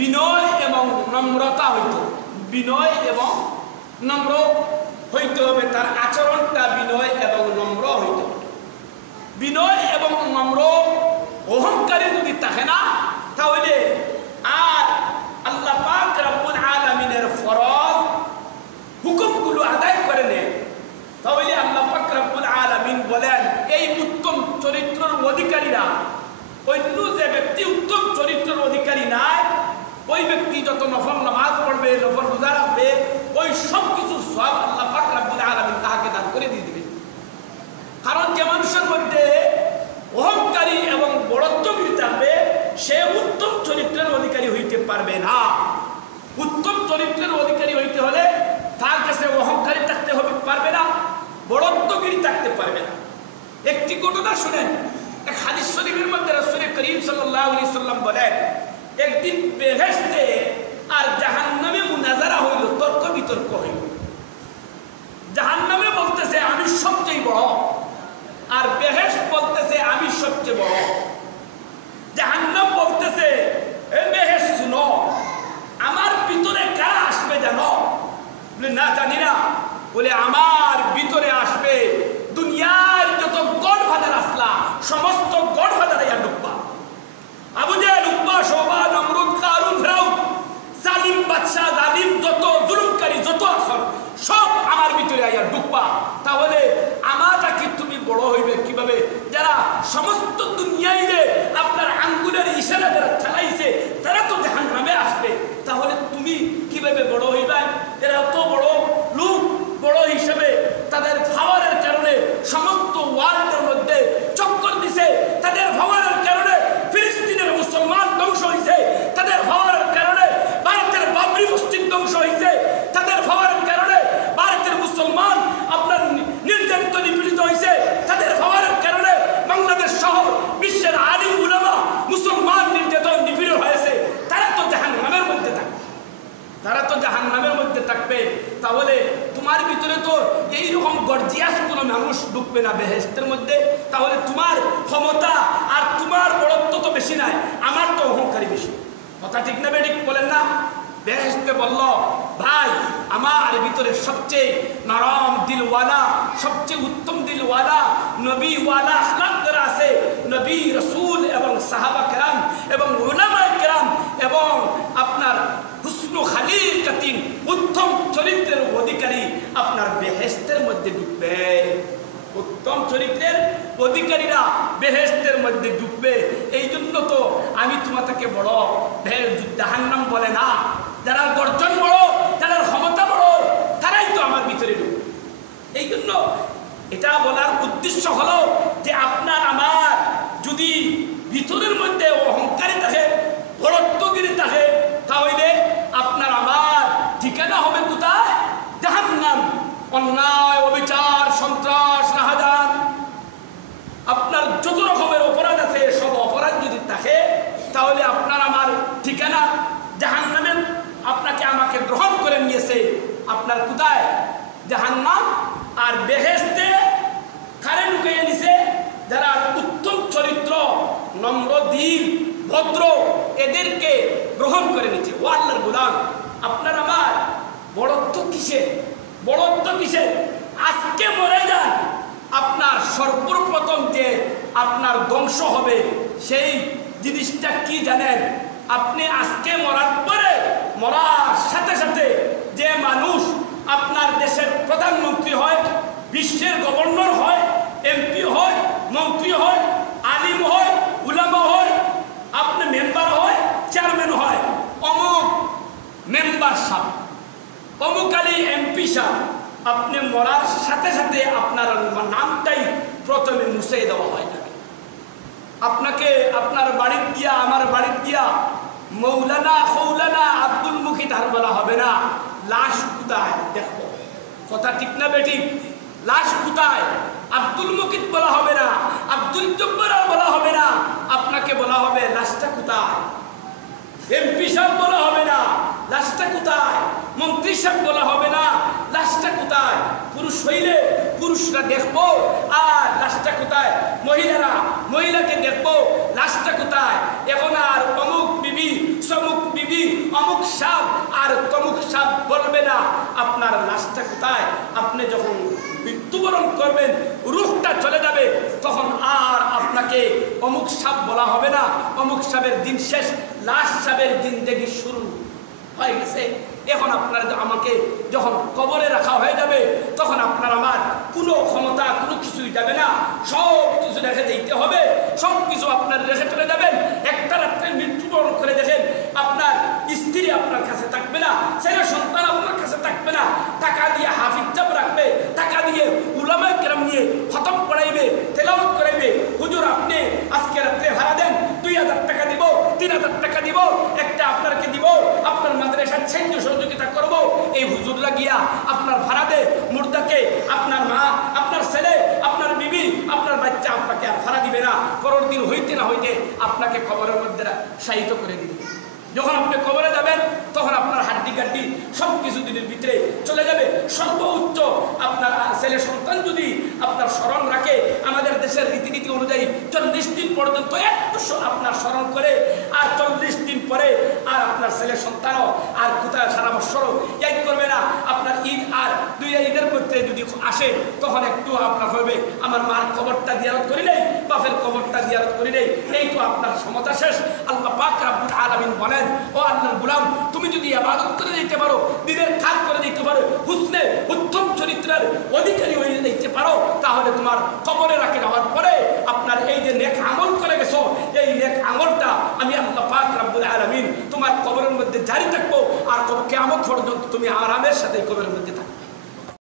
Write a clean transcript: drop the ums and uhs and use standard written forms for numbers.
বিনয় এবং নম্রতা হইত, বিনয় এবং নম্র হইতে হবে, তার আচরণটা বিনয় এবং নম্র হইতে হবে। বিনয় এবং নম্র অহংকারী যদি থাকে না, তাহলে আর আল্লাহ পাক রব্বুল আলামিনের ফরজ হুকুমগুলো আদায় করে নেয়। তাহলে আল্লাহ পাক রব্বুল আলামিন বলেন, এই উত্তম চরিত্রের অধিকারীরা, অন্য যে ব্যক্তি উত্তম চরিত্রের অধিকারী নাই, ওই ব্যক্তি যত নফল নামাজ পড়বে, নফল রোজা রাখবে, ওই সব কিছু সব আল্লাহ পাক রব্বুল আলামিন তাকে দান করে দিয়ে দিবেন। কারণ যে মানুষের মধ্যে অহংকারী এবং বড়ত্বগিরি থাকবে, সে উত্তম চরিত্রের অধিকারী হইতে পারবে না। উত্তম চরিত্রের অধিকারী হইতে হলে তার কাছে অহংকারী থাকতে হবে, পারবে না, বড়ত্বগিরি থাকতে পারবে না। একটি ঘটনা শুনেন, এক হাদিস শরীফের মধ্যে রাসূল করিম সাল্লাল্লাহু আলাইহি সাল্লাম বলেন, একদিন বেহেশতে আর জাহান্নামে মুনাজারা হইল, তর্ক বিতর্ক হইল। জাহান্নামে বলতেছে আমি সবচেয়ে বড়, আর বেহেশত বলতেছে আমি সবচেয়ে বড়। জাহান্নাম বলতেছে, এ বেহেশত শুনো, আমার ভিতরে কারা আসবে জানো? বলে না, জানি না। বলে আমার ভিতরে আসবে দুনিয়ার যত গডফাদার আসলা, সমস্ত গডফাদার ইয়া ডুববা। আবু জাহেল, উতবা, শোবা, নমরুদ, কারুন, ফিরাউন, জালিম বাদশা, জালিম যত জুলুমকারী যত আসল, সব আমার ভিতরে আইয়া ডুববা। তাহলে আমারটা কি তুমি বড় হইবে কিভাবে? যারা সমস্ত দুনিয়ায় আপনার আঙ্গুলের ইশারা যারা চালাইছে, তারা তো জাহান্নামে আসবে। তাহলে তুমি কিভাবে বড় হইবে? এরা তো বড় লোক, বড় হিসেবে তাদের পাওয়ারের কারণে সমস্ত ওয়ার্ল্ডের মধ্যে চক্কর দিছে, তাদের পাওয়ারের কারণে ফিলিস্তিনের মুসলমান ধ্বংস হয়েছে, তাদের পাওয়ারের কারণে ভারতের বাবরি মসজিদ ধ্বংস হয়েছে, তাদের পাওয়ারের কারণে ভারতের মুসলমান আপনার নির্যাতিত নিপীড়িত হয়েছে, তাদের পাওয়ারের কারণে বাংলাদেশ সহ বিশ্বের আলিম উলামা মুসলমান নির্যাতন নিপীড়িত হয়েছে। তারা তো জাহান্নামের মধ্যে থাকবে, তারা তো জাহান্নামের মধ্যে থাকবে। তাহলে তোমার ভিতরে তো এইরকম গর্জিয়াস কোনো মানুষ ঢুকবে না বেহেশতের মধ্যে। তাহলে তোমার ক্ষমতা আর তোমার বড়ত্ব তো বেশি নাই, আমার তো অহংকারী বেশি। কথা ঠিক না বেঠিক বলেন না? বেহেশতে বলল, ভাই আমার ভিতরে সবচেয়ে নরম দিলওয়ালা, সবচেয়ে উত্তম দিলওয়ালা, নবীওয়ালা আখলাক যারা আছে, নবী, রাসূল এবং সাহাবা কেরাম এবং উলামায়ে কেরাম এবং আপনার হুসনু খালিকাতিন, উত্তম চরিত্রের অধিকারী আপনার বেহেশতের মধ্যে ঢুকবে। উত্তম চরিত্রের অধিকারীরা বেহেশতের মধ্যে ঢুকবে। এই জন্য তো আমি তোমাকে বড় জাহান্নাম বলে না, যারা গর্জন বড়, যারা ক্ষমতা বড়, তারাই তো আমার ভিতরে ঢুকবে। এই জন্য এটা বলার উদ্দেশ্য হলো যে আপনার আমার যদি ভিতরের মধ্যে অহংকারী থাকে, বড়ত্বগিরি থাকে, তাহলে আপনার আমার ঠিকানা হবে কোথায়? জাহান্নাম। অন্যায়, অবিচার, সন্ত্রাস, নাহাজান, আপনার যত রকমের অপরাধ আছে, সব অপরাধ যদি থাকে, তাহলে আপনার আমার ঠিকানা জাহান্নামে। আপনাকে আমাকে গ্রহণ করে নিয়েছে আপনার কোথায়? জাহান্নাম। আর বেহেশতে কারে ঢুকিয়ে নিছে? যারা উত্তম চরিত্র, নম্র, দিল, ভদ্র, এদেরকে গ্রহণ করে নিচ্ছে। ও আল্লাহর গোলাম, আপনার আমার বড়ত্ব কিসের? বড়ত্ব কিসের? আজকে মরে যান, আপনার সর্বপ্রথম যে আপনার ধ্বংস হবে সেই জিনিসটা কি জানেন? আপনি আজকে মরার পরে, মরার সাথে সাথে যে মানুষ আপনার দেশের প্রধানমন্ত্রী হয়, বিশ্বের গভর্নর হয়, এমপি হয়, মন্ত্রী হয়, আলিম হয়, উলামা হয়, আপনি মেম্বার হয়, চেয়ারম্যান হয়, অমুক মেম্বার সাহেব, অমুক আলী এমপি সাহেব, আপনি মরার সাথে সাথে আপনার নামটাই প্রথমে মুছে দেওয়া হয় না। আপনাকে আপনার বাড়ির গিয়া, আমার বাড়ির গিয়া মৌলানা খৌলানা আব্দুল মুকিত আর বলা হবে না, লাশ কোথায় দেখো। কথা ঠিক না বেটি? লাশ কোথায়? আব্দুল মুকিত বলা হবে না, আব্দুল জব্বার বলা হবে না, আপনাকে বলা হবে লাশটা কোথায়। এমপি সাহেব বলা হবে না, লাশটা কোথায়। মন্ত্রী সাহেব বলা হবে না, লাশটা কোথায়। পুরুষ হইলে পুরুষরা দেখবো, আর লাশটা কোথায়। মহিলারা মহিলাকে দেখবো, লাশটা কোথায়। এখন আর অমুক বিবি, সমুক বিবি, আপনার লাশটা কোথায়? আপনি যখন মৃত্যুবরণ করবেন, রূহটা চলে যাবে, তখন আর আপনাকে অমুক সাপ বলা হবে না, অমুক সাপের দিন শেষ, লাশ সাপের জিন্দেগি শুরু হয়ে গেছে। এখন আপনার আমাকে যখন কবরে রাখা হয়ে যাবে, তখন আপনার আমার কোনো ক্ষমতা, কোনো কিছুই যাবে না, সব কিছু রেখে দিতে হবে, সব কিছু আপনার রেখে চলে যাবেন। একটা রাত্রে মৃত্যুবরণ করে দেখেন, আপনার স্ত্রী আপনার কাছে থাকবে না, ছেলে সন্তান আপনার কাছে থাকবে না, টাকা দিয়ে হাফিজ চাপ রাখবে, টাকা দিয়ে উলামায়ে কেরাম নিয়ে খতম করাইবে, তেলাওয়াত করাইবে। হুজুর আপনি আজকে রাত্রে ভাড়া দেন, 2000 টাকা দিব, 3000 টাকা দিব, একটা আপনাকে দিব, আপনার মাদ্রাসার সাহায্য সহযোগিতা করব। এই হুজুররা গিয়া আপনার ভাড়া দে মুর্দাকে, আপনার মা, আপনার ছেলে, আপনার বিবি, আপনার বাচ্চা আপনাকে আর ভাড়া দিবে না। পরের দিন হইতে না হইতে আপনাকে কবরের মধ্যে শায়িত করে দিবে। যখন আপনি কবরে যাবেন, তখন আপনার হাড্ডি গাড্ডি সব কিছু দিনের ভিতরে চলে যাবে। সর্বোচ্চ আপনার ছেলে সন্তান যদি আপনার স্মরণ রাখে, আমাদের দেশের রীতিনীতি অনুযায়ী 40 দিন পর্যন্ত একটু আপনার স্মরণ করে, আর 40 দিন পরে আর আপনার ছেলে সন্তানও আর কোথায় সারা বৎসরও ইয়াদ করবে না। আপনার ঈদ আর 2 ঈদের মধ্যে যদি আসে, তখন একটু আপনার হবে আমার মার কবরটা জিয়ারত করি নেই, বাপের কবরটা জিয়ারত করি নেই, এই তো আপনার ক্ষমতা শেষ। আল্লাহ পাক রব্বুল আলামিন বলেন, ও আল্লাহর গোলাম, তুমি যদি ইবাদত করে দিতে পারো, দিনের কাজ করে দিতে পারো, হুসনে উত্তম চরিত্রের অধিকারী হয়ে দিতে পারো, তাহলে তোমার কবরে রাখে যাওয়ার পরে আপনার এই যে নেক আমল করে গেছো, এই নেক আমলটা আমি আল্লাহ পাক রব্বুল আলামিন তোমার কবরের মধ্যে জারি থাকবো, আর কিয়ামত পর্যন্ত তুমি আরামের সাথে কবরের মধ্যে